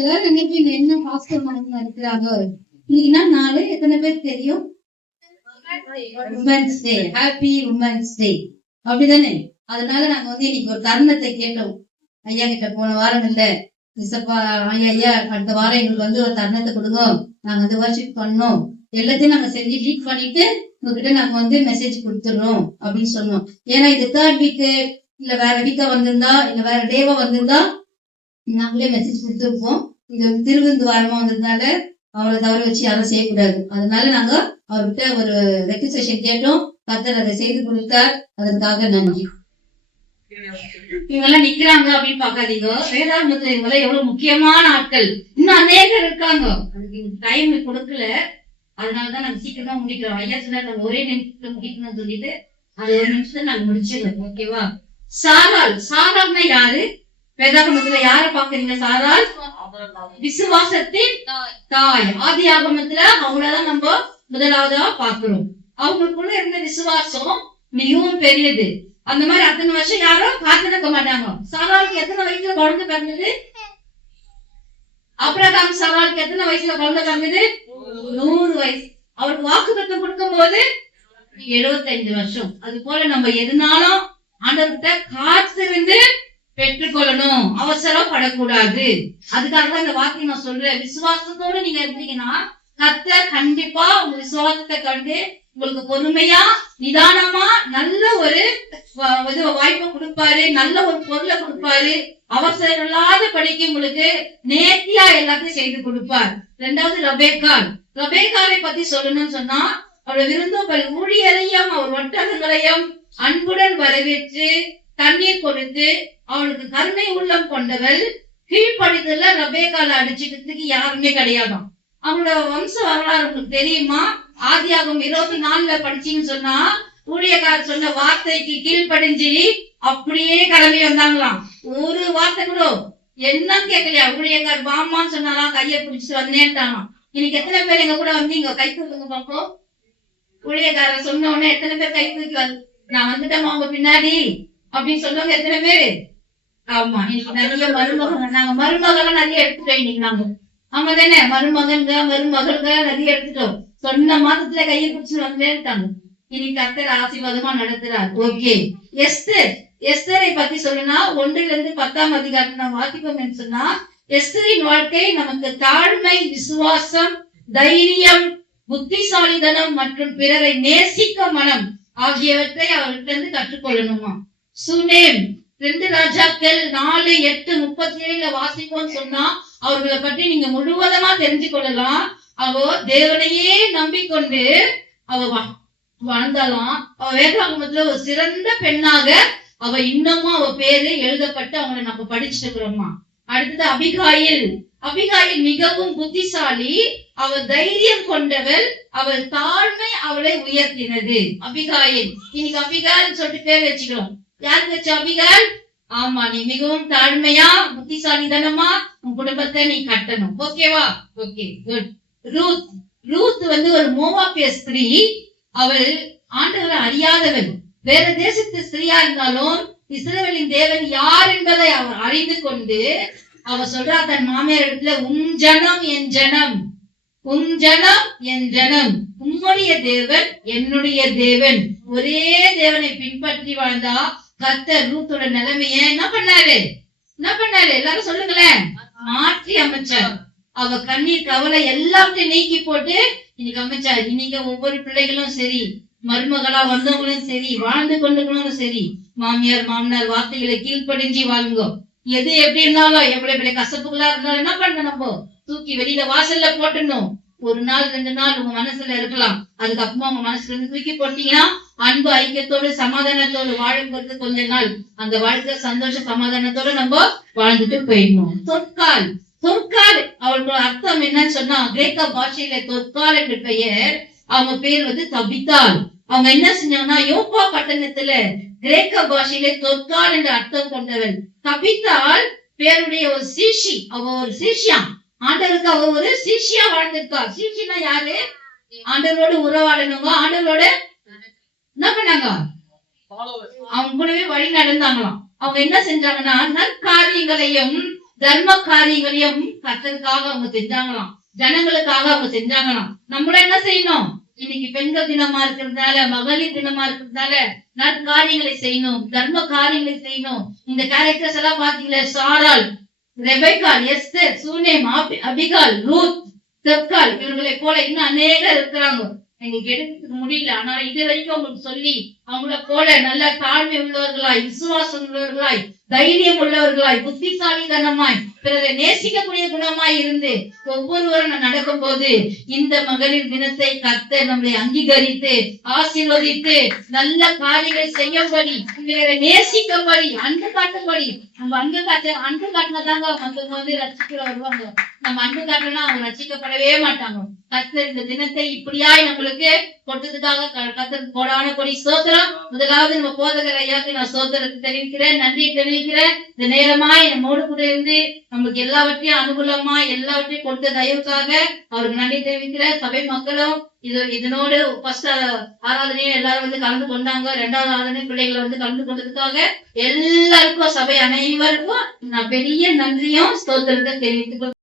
எல்லாரும் நினைப்பீங்க என்ன பாஸ்டர் மனசுல இருக்கிறாங்க. இன்னைக்குன்னா நாலு எத்தனை பேர் தெரியும்? Women's day. Happy women's day அப்படிதானே? அதனால நாங்க இன்னைக்கு ஒரு தருணத்தை கேட்டோம் ஐயா கிட்ட. போன வாரம் இல்ல விசப்பா ஐயா அடுத்த வாரம் எங்களுக்கு ஒரு தருணத்தை கொடுங்க, நாங்க வர்ஷிப் பண்ணோம், எல்லாத்தையும் நாங்க செஞ்சு லீட் பண்ணிட்டு உங்ககிட்ட நாங்க மெசேஜ் கொடுத்துடுறோம் அப்படின்னு சொன்னோம். ஏன்னா இது 3rd வீக்கு இல்ல வேற வீக்கா வந்திருந்தா இல்ல வேற டேவா வந்திருந்தா நாங்களே மெசேஜ் கொடுத்துருப்போம். இது திருவிருந்து வாரமா வந்ததுனால அவரை தவற வச்சு யாரும் செய்யக்கூடாது. அதனால நாங்க அவர்கிட்ட ஒரு ரெக்வெஸ்டேஷன் கேட்டோம். கர்த்தர் அதை செய்து கொடுத்தார். அதற்காக நன்றி. இவங்க எல்லாம் நிக்கிறாங்க அப்படின்னு பாக்காதீங்க. வேதாகமத்துல இவங்க எல்லாம் எவ்வளவு முக்கியமான ஆட்கள். இன்னும் அநேகர் இருக்காங்க. அதுக்கு டைம் கொடுக்கல. அதனாலதான் நாங்க சீக்கிரமா முடிக்கிறோம். ஐயா சொன்னா நாங்க ஒரே நிமிஷத்துல முடிக்கணும்னு சொல்லிட்டு அது ஒரு நிமிஷத்துல நாங்க முடிச்சிடலாம். ஓகேவா? சாராள். சாராள்னா யாரு? வேதாகமத்துல யார பாக்குறீங்க? சாராள் விசுவாசத்தின் தாய். ஆதி ஆகமத்துல அவங்களதான் நம்ம முதலாவதா பாக்குறோம். அவங்களுக்குள்ள இருந்த விசுவாசம் மிகவும் பெரியது. அந்த மாதிரி அத்தனை வருஷம் யாரும் காத்திருக்க மாட்டாங்க. சாராளுக்கு எத்தனை வயசுல குழந்தை பிறந்தது? ஆபிரகாம் சாராளுக்கு எத்தனை வயசுல குழந்தை பிறந்தது? 100 வயசு. அவருக்கு வாக்குத்தத்தம் கொடுக்கும் போது 75 வருஷம். அது போல நம்ம எதுனாலும் ஆண்டவர்கிட்ட காத்திருந்து பெற்றுக்கொள்ளணும், அவசரப்படக்கூடாது. அதுக்காக தான் இந்த வார்த்தையை நான் சொல்றேன். விசுவாசத்தோடு நீங்க இருந்தீங்கன்னா கர்த்தர் கண்டிப்பா உங்க விசுவாசத்தை கண்டு உங்களுக்கு பொறுமையா நிதானமா நல்ல ஒரு வாய்ப்பை கொடுப்பாரு, நல்ல ஒரு பொருளை கொடுப்பாரு. அவசரம் இல்லாத படிக்க உங்களுக்கு நேர்த்தியா எல்லாத்தையும் செய்து கொடுப்பார். 2வது ரெபெக்காள். ரெபெக்காளை பத்தி சொல்லணும்னு சொன்னா அவள் விருந்தோம்பல் ஊழியரையும் அவர் ஒட்டகங்களையும் அன்புடன் வரவேற்று தண்ணீர் கொடுத்து அவளுக்கு கருணை உள்ளம் கொண்டவள். கீழ்ப்படிதல்ல ரெபெக்காளை அடிச்சுக்கிறதுக்கு யாருமே கிடையாதான். அவங்களோட வம்ச வரலாறு உங்களுக்கு தெரியுமா? ஆதியாகமம் 24 படிச்சீங்கன்னு சொன்னா ஊழியக்காரர் சொன்ன வார்த்தைக்கு கீழ்ப்படிஞ்சு அப்படியே கிளம்பி வந்தாங்களாம். ஒரு வார்த்தை கூட என்னன்னு கேட்கலையா. ஊழியக்கார் வாமான்னு சொன்னாலாம், கையை பிடிச்சிட்டு வந்தேன்ட்டாங்க. இன்னைக்கு எத்தனை பேர் எங்க கூட வந்தீங்க? கை தூக்குங்க பாப்போம். ஊழியக்காரர் சொன்ன உடனே எத்தனை பேர் கை தூக்கி நான் வந்துட்டோமா அவங்க பின்னாடி அப்படின்னு சொல்லுவாங்க? எத்தனை பேரு? ஆமா, இன்னைக்கு நிறைய மருமகன். நாங்க மருமகன் நிறைய எடுத்துட்டோம் இன்னைக்கு. நாங்க ஆமா தானே, மருமகன்க மருமகள்க நிறைய எடுத்துட்டோம். சொன்ன மாதத்துல கையை பிடிச்சு வந்தேன்ட்டாங்க. இன்னைக்கு கர்த்தர் ஆசீர்வாதமா நடத்துறார். ஓகே. எஸ்தர். எஸ்தரை பத்தி சொல்லுனா 1 10 அதிகாரத்தை நம்ம வாசிப்போம் சொன்னா எஸ்தரின் வாழ்க்கை நமக்கு தாழ்மை, விசுவாசம், தைரியம், புத்திசாலிதனம் மற்றும் பிறரை நேசிக்க மனம் ஆகியவற்றை அவர்கிட்ட இருந்து கற்றுக்கொள்ளணுமா. சுனேம். 2 ராஜாக்கள் 4:8-37 வாசிப்போம் சொன்னா அவர்களை பற்றி நீங்க முழுவதுமா தெரிஞ்சு கொள்ளலாம். அவ தேவனையே நம்பிக்கொண்டு அவ வாழ்ந்தாலாம். அவ வேதாகமத்துல ஒரு சிறந்த பெண்ணாக அவ இன்னமும் அவ பேரு எழுதப்பட்டு அவங்களை நம்ம படிச்சுட்டு இருக்கிறோமா. அடுத்தது அபிகாயில். அபிகாயில் மிகவும் புத்திசாலி. அவள் தைரியம் கொண்டவள். அவள் தாழ்மை அவளை உயர்த்தினது. அபிகாயில். இன்னைக்கு அபிகாயில் சொல்லிட்டு பேர் வச்சுக்கிறோம். யாருக்கு வச்சு? அபிகால். ஆமா, நீ மிகவும் தாழ்மையா புத்திசாலிதனமா உன் குடும்பத்தை நீ கட்டணும். ஓகேவா? Okay, good. ரூத். ரூத் ஒரு மோவாபிய ஸ்திரீ. அவள் ஆண்டவரை அறியாதவள். வேற தேசத்து ஸ்திரீயா இருந்தாலும் இஸ்ரவேலின் தேவன் யார் என்பதை அவர் அறிந்து கொண்டு அவ சொல்றா தன் மாமியார் இடத்துல, உன் ஜனம் என் ஜனம், உன் ஜனம் என் ஜனம், உம்முடைய தேவன் என்னுடைய தேவன். ஒரே தேவனை பின்பற்றி வாழ்ந்தா கர்த்தர் ரூத்தோட நிலைமைய என்ன பண்ணாரு? எல்லாரும் சொல்லுங்களேன். மாற்றி அமைச்சார். அவ கண்ணீர் கவலை எல்லாத்தையும் நீக்கி போட்டு இன்னைக்கு அமைச்சார். இன்னைக்கு ஒவ்வொரு பிள்ளைகளும் சரி, மருமகளா வந்தவங்களும் சரி, வாழ்ந்து கொண்டுகளும் சரி, மாமியார் மாமனார் வார்த்தைகளை கீழ்ப்படிஞ்சு வாழுங்க. எது எப்படி இருந்தாலும் எவ்வளவு பெரிய கசப்புகளா இருந்தாலும் என்ன பண்ணணும்? நம்ம தூக்கி வெளியில வாசல்ல போட்டணும். 1 நாள் 2 நாள் உங்க மனசுல இருக்கலாம். அதுக்கப்புறமா உங்க மனசுல இருந்து தூக்கி போட்டீங்கன்னா அன்பு ஐக்கியத்தோடு சமாதானத்தோடு வாழுங்கிறது கொஞ்ச நாள். அந்த வாழ்க்கை சந்தோஷ சமாதானத்தோட நம்ம வாழ்ந்துட்டு போயிடணும். தொற்கால். தொற்கால் அவளோட அர்த்தம் என்னன்னு சொன்னா கிரேக்க பாஷையில தொற்கால் என்று பெயர். அவங்க பேர் தபித்தாள். அவங்க என்ன செஞ்சாங்கன்னா யோப்பா பட்டணத்துல கிரேக்க பாஷையில தொற்கால் என்று அர்த்தம் கொண்டவள். தபித்தாள் பேருடைய ஒரு சீஷி. அவ ஒரு சீஷியா ஆண்டவருக்கு. அவ ஒரு சீஷியா வாழ்ந்திருக்கா. சீஷினா யாரு? ஆண்டவரோடு உறவாடணுங்க. ஆண்டவரோட என்ன பண்ணாங்க? அவங்க கூடவே வழி நடந்தாங்களாம். அவங்க என்ன செஞ்சாங்கன்னா நற்காரியங்களையும் தர்ம காரியங்களையும் கர்த்தருக்காக அவங்க செஞ்சாங்களாம், ஜனங்களுக்காக அவங்க செஞ்சாங்களாம். நம்மளும் என்ன செய்யணும்? இன்னைக்கு பெண்கள் தினமா இருக்கிறதுனால, மகளிர் தினமா இருக்கிறதுனால நற்காரியங்களை செய்யணும், தர்ம காரியங்களை செய்யணும். இந்த கேரக்டர்ஸ் எல்லாம் பாத்தீங்களா? சாராள், ரெபெக்காள், எஸ்தர், சூனேம், அபிகால், ரூத், தெக்காள், இவர்களை போல இன்னும் அநேகர் இருக்கிறாங்க. எங்களுக்கு எடுத்துக்க முடியல. ஆனா இது வரைக்கும் உங்களுக்கு சொல்லி அவங்கள போல நல்ல தாழ்மை உள்ளவர்களாய், விசுவாசம் உள்ளவர்களாய், தைரியம் உள்ளவர்களாய், புத்திசாலித்தனமாய், பிறரை நேசிக்கக்கூடிய குணமாய் இருந்து ஒவ்வொருவரும் நடக்கும் போது இந்த மகளிர் தினத்தை கர்த்தர் நம்மளை அங்கீகரித்து ஆசீர்வதித்து நல்ல காரியங்களை செய்யும்படி, பிறரை நேசிக்கும்படி, அன்பு காட்டும்படி. நம்ம அன்பு காட்டினதாங்க அவங்க வந்து ரசிக்கிற வருவாங்க. நம்ம அன்பு காட்டினா அவங்க ரசிக்கப்படவே மாட்டாங்க. கர்த்தர் இந்த தினத்தை இப்படியாய் நம்மளுக்கு கொடுத்ததுக்காக கர்த்தருக்கு கோடான கொடி ஸ்தோத்திரம். முதலாவது நம்ம போதகர் ஐயாவுக்கு நான் ஸ்தோத்திரத்தை தெரிவிக்கிறேன், நன்றி தெரிவிக்கிறேன். இந்த நேரமாய் நம்மோடு கூட இருந்து நமக்கு எல்லாவற்றையும் அனுகூலமா எல்லாவற்றையும் கொடுத்த தயவுக்காக அவருக்கு நன்றி தெரிவிக்கிறேன். சபை மக்களும் இதனோடு ஃபர்ஸ்ட் ஆராதனையும் எல்லாரும் வந்து கலந்து கொண்டாங்க. 2வது ஆராதனை பிள்ளைகளை வந்து கலந்து கொண்டதுக்காக எல்லாருக்கும், சபை அனைவருக்கும் நான் பெரிய நன்றியும் ஸ்தோத்திரத்தை தெரிவித்துக்